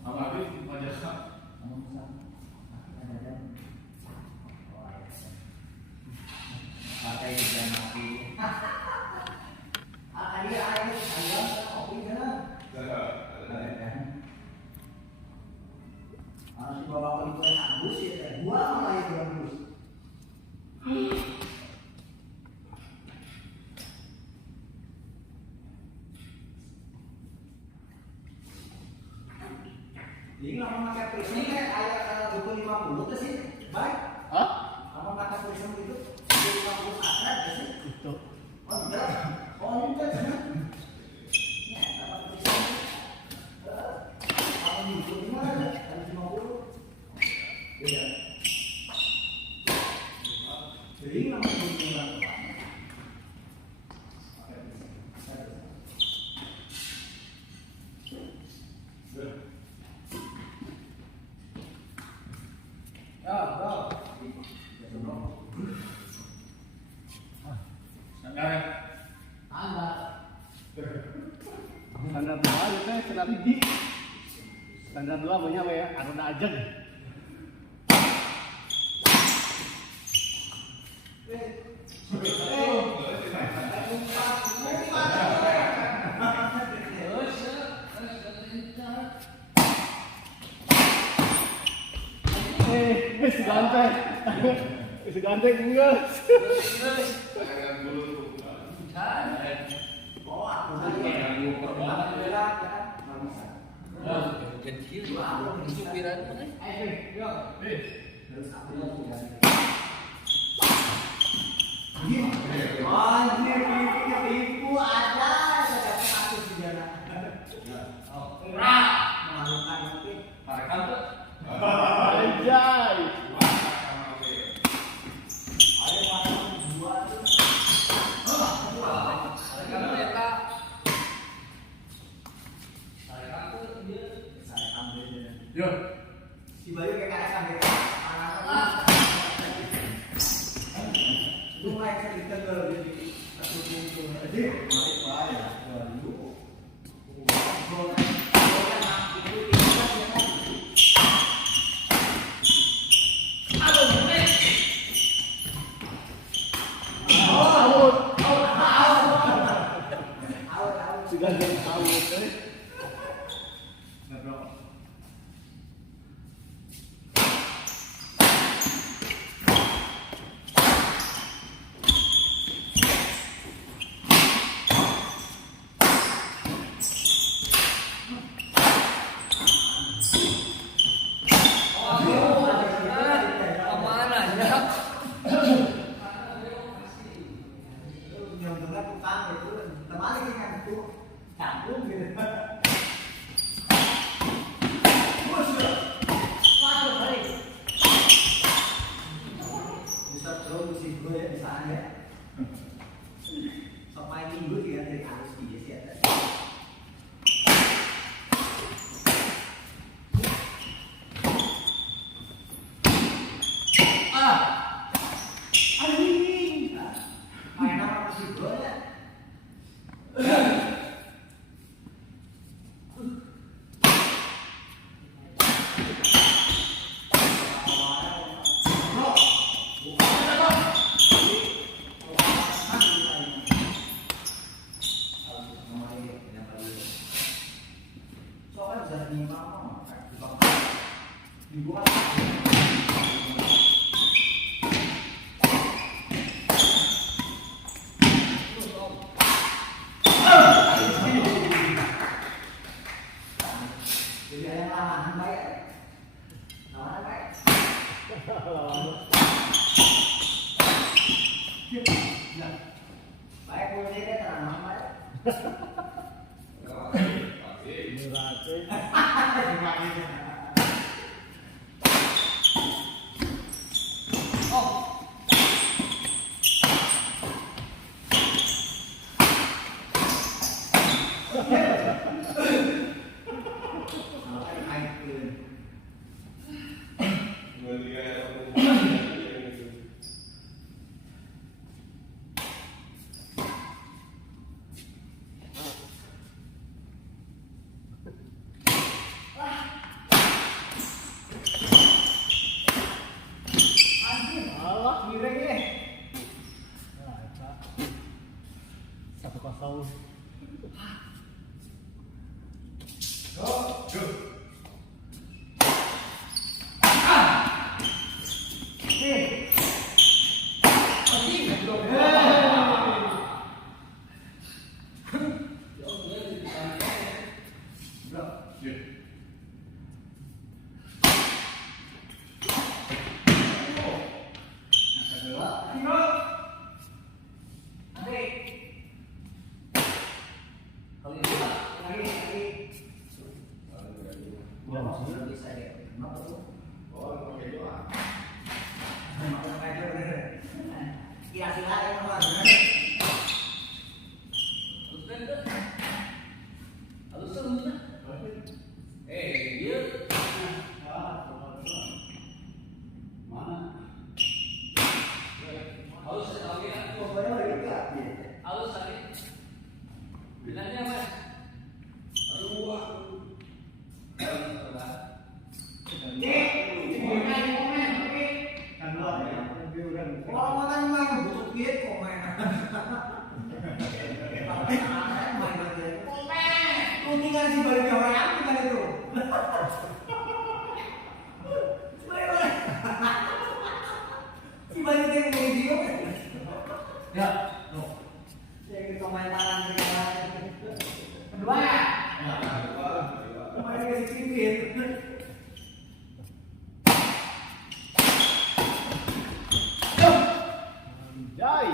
Sama Habib aja Kak. Pakai juga mati. Ada air ayam kopi kan? Harus dibawa ke lingkungan kampus ya. Gua malah yang bagus. Ini lama pakai prism kayak ayat buku 50 tuh sih, baik. Hah? Lama pakai prism itu 50 akar sih. Itu. Oh enggak, oh enggak sih. Ya, pakai prism. Kalau buku ini mana ada? Ada 50. Beda. Jadi ini lama buku orang tua. Standar 2 itu teh kena gigi. Standar 2 banyak we anu aja. Si ganteng. Si ganteng enggak. Oh, aku yang pertama berat kan, nggak bisa. Kecil, supiran mana? Terus aku yang sudah. Anjir, tipu ada, saya takut di sana. Memalukan mungkin. Parekan tuh. Anjay. Ada pasang dua tuh. Saya ambil. Yo. Si Bayu kayak ada ambil. Lumayan cerita kalau jadi satu kumpul aja. Mari Pak ya, baru. Si ganteng tahu teh. Yang benar tukang itu, terbalik kan itu campur gitu. Bisa terus si gue ya bisa aja. Sampai minggu dia dari harus dia sih ada. Anjing. Main apa sih gue ya? Soalnya bisa dimana? Dibuat. Jadi ada lawanan baik. Lawanan baik. Baik boleh dia tenang baik. mau. Orang makan main busuk gitu kok main. Kau tinggal si balik orang tinggal itu. Si balik yang video. Ya, no. Yang kita main tangan kedua. Main ke sedikit. Jai.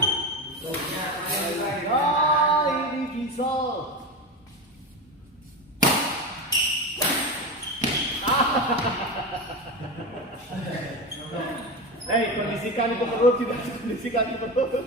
Ini bisa. Hei, kondisikan itu perut, tidak kondisikan itu perut.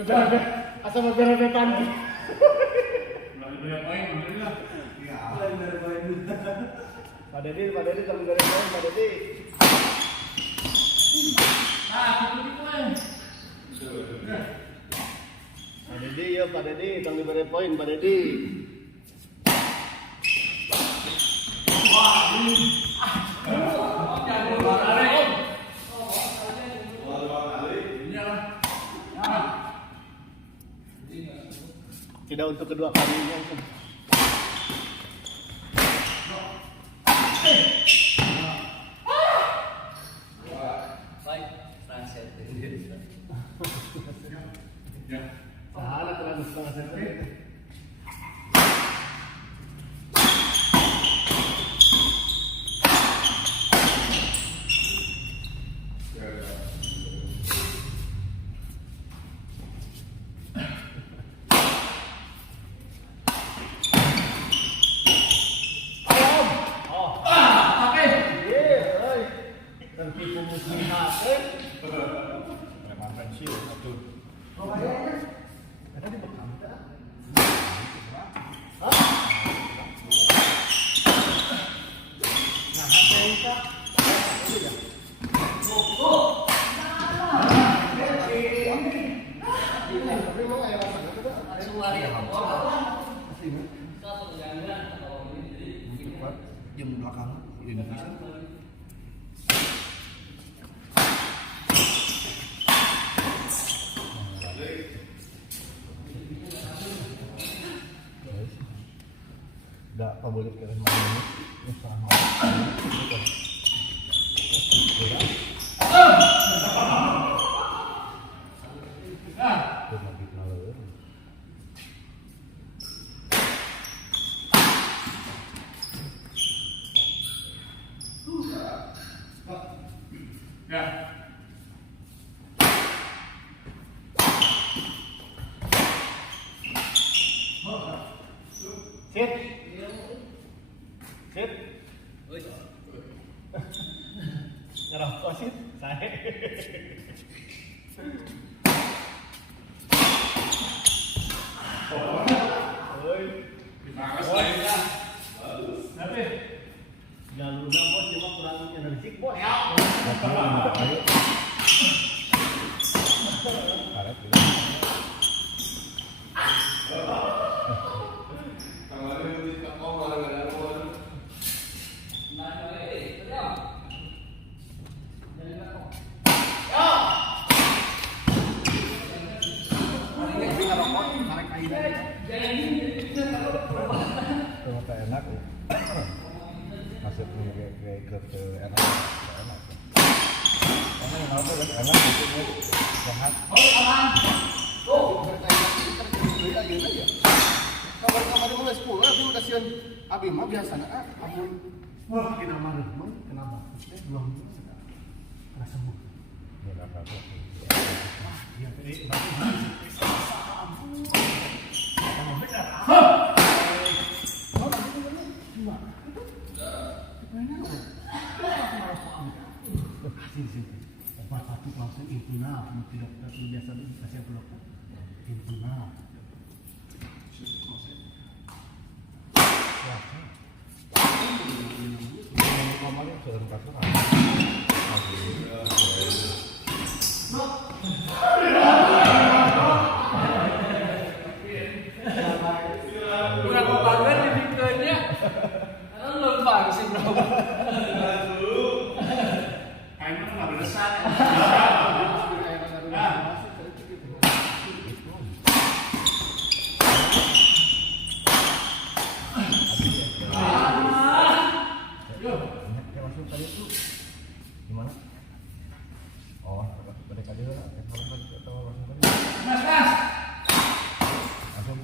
Udah, asal beberetan. Banyak poin, alhamdulillah. Pak Dedi, tolong beres poin, Pak Dedi. Pak Dedi, ya Pak Dedi, tolong beres poin, Pak Dedi. Tidak untuk kedua kalinya. Baik, transit. Ya. Salah terlalu setengah set. Tertipu muslihat, Preman pensiun satu. Ada di bekam tak? Nah, ada kita. Jam belakang Indonesia. Tidak, Pak boleh kira malam ini. Usaha malam. Ya. Sit. Sit. Ngerokok sit. Saya. Oi. Dipakas lain lah. Tapi Jalurnya bos cuma kurang energi bos. Karet. bisa kayak ke enak. Karena yang apa kan enak itu sehat. Kamar-kamar mulai 10, tapi udah sian. Abi mah biasanya amun kena marah, kenapa? Dua minggu sudah sembuh. Ya enggak apa-apa. Ya tadi obat batuk langsung impuna, tidak biasa kasih blok impuna. Kemarin sudah kasur. Kurang banget dibikinnya. Karena lembang sih bro. Kayaknya nggak beresan. Yang masuk tadi itu gimana? Oh, balik aja lah. Kalau langsung tadi. Mas, mas. Langsung.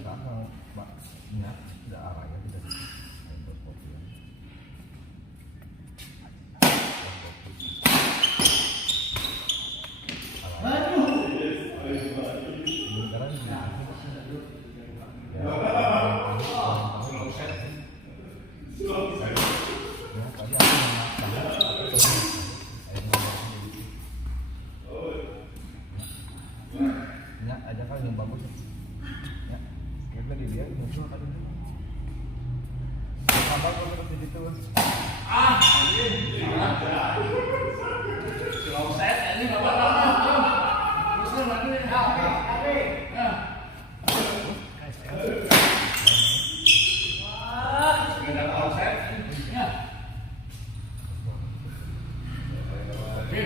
Sama, Pak. Ingat, tidak arahnya tidak untuk kopi. Ya, aja kan yang bagus. Ya, kita di dia muncul kan. Tambah kalau terus di situ. Set ini nggak apa-apa. Terus lagi nih. Sudah tahu set. Ya. Oke.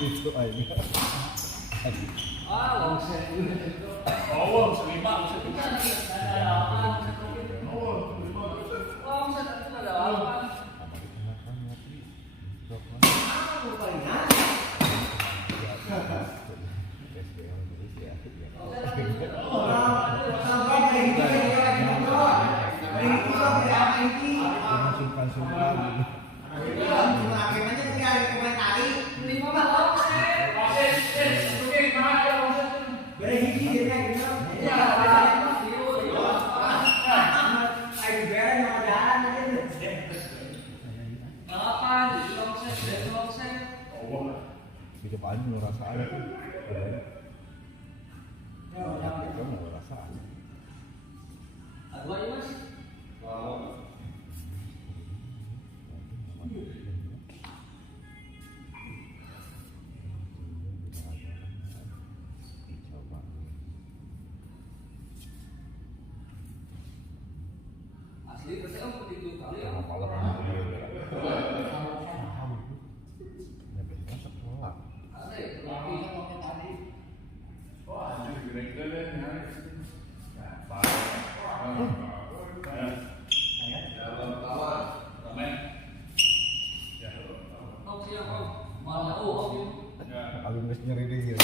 Itu aja. Oh, selima bisa juga. Bisa paling ngerasa ada tuh. Ya, kita ngerasa ada. Asli berarti kan begitu kali ya. Malam ya biasanya sekolah. Asli, tapi Wah, anjir gede-gede nih. Abis nges nyeri deh.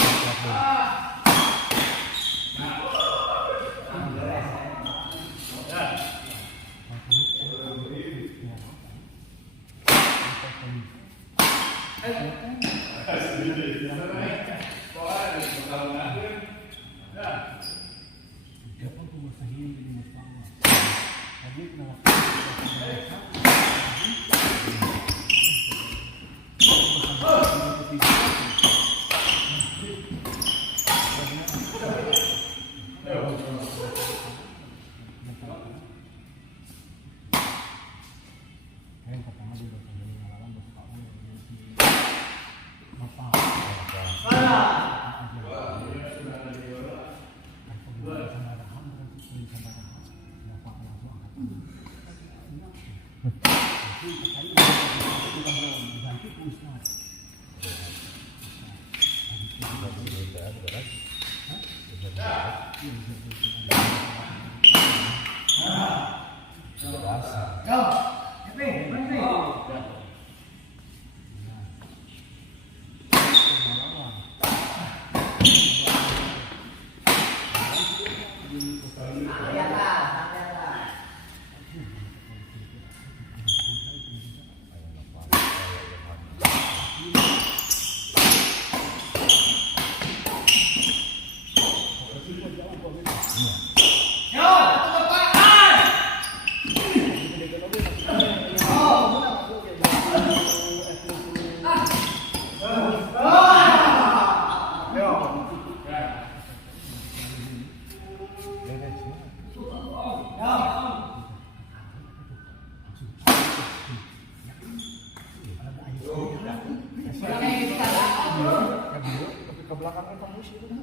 sih udah.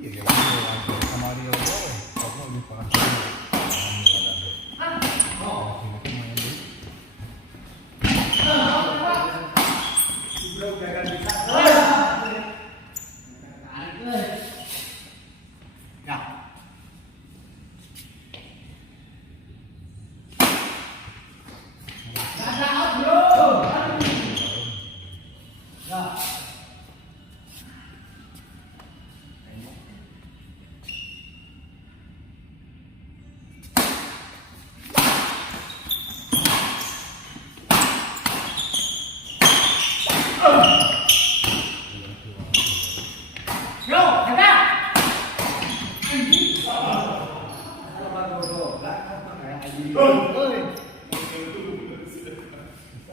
Iya, sama Rio kamu lebih paham.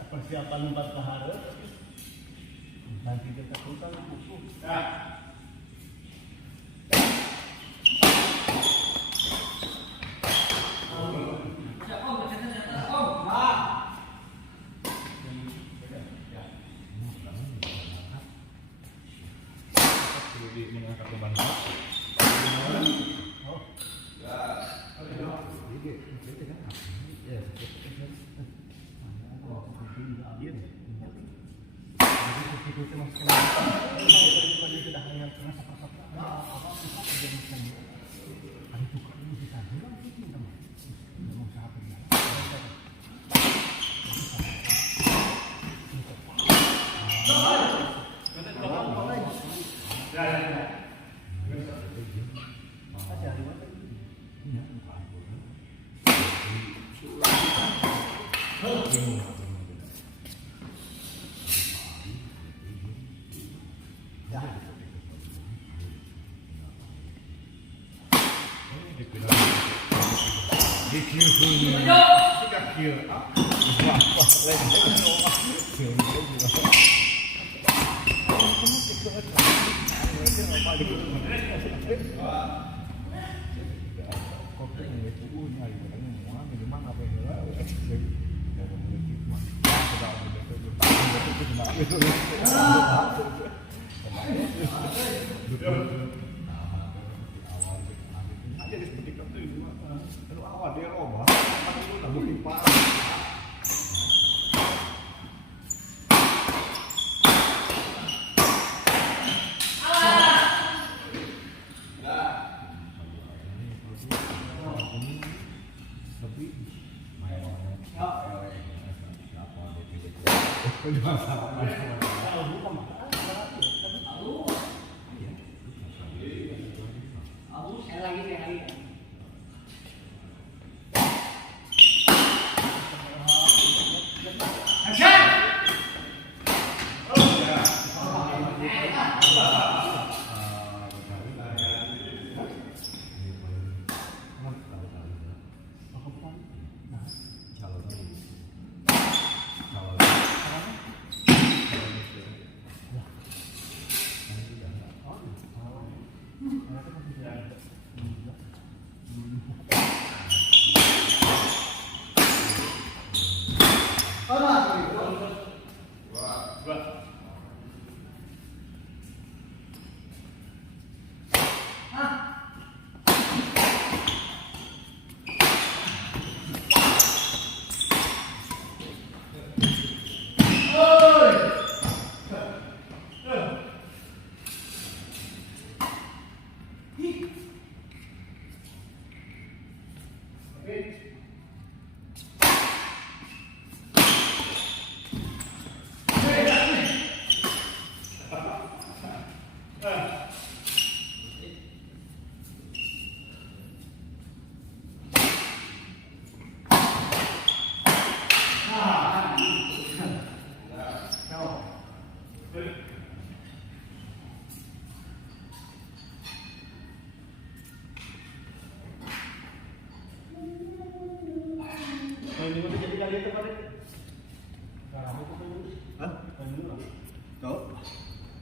Persiapan 4 hari. Nanti kita tuntang buku. Mengangkat beban. Jadi seperti itu kalau awal dia robah, tapi itu tak mungkin parah.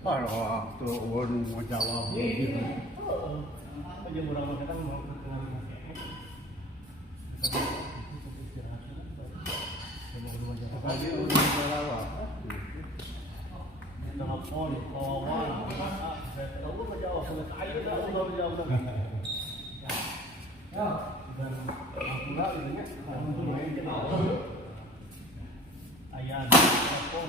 Parah tuh waduh mau jawab gitu. Aja murah kadang mau kenal. Kali udah lawak. Telepon, kawan, tahu menjawab, sudah ayo dah, sudah menjawab. Ya, dan aku lah ini ayah telepon.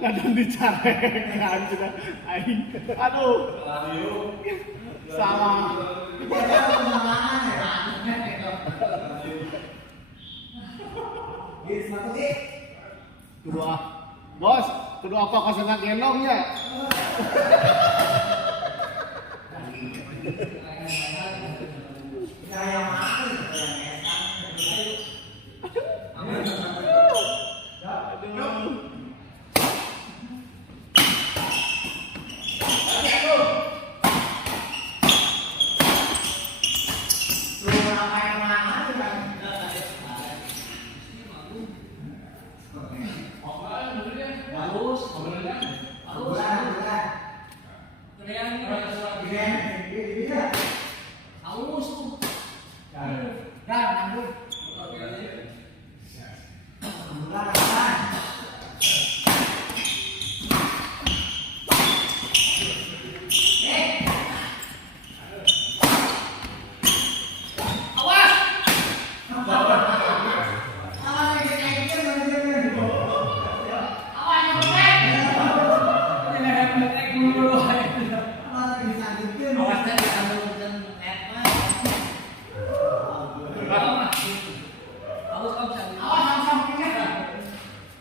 Kadang dicarekan sudah aing. Aduh. Salah. Kedua, bos, kedua apa kasana gendongnya?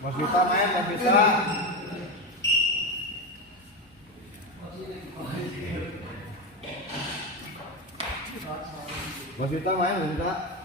Mas Vita main, Mas Vita. Mas Vita main, Mas Vita.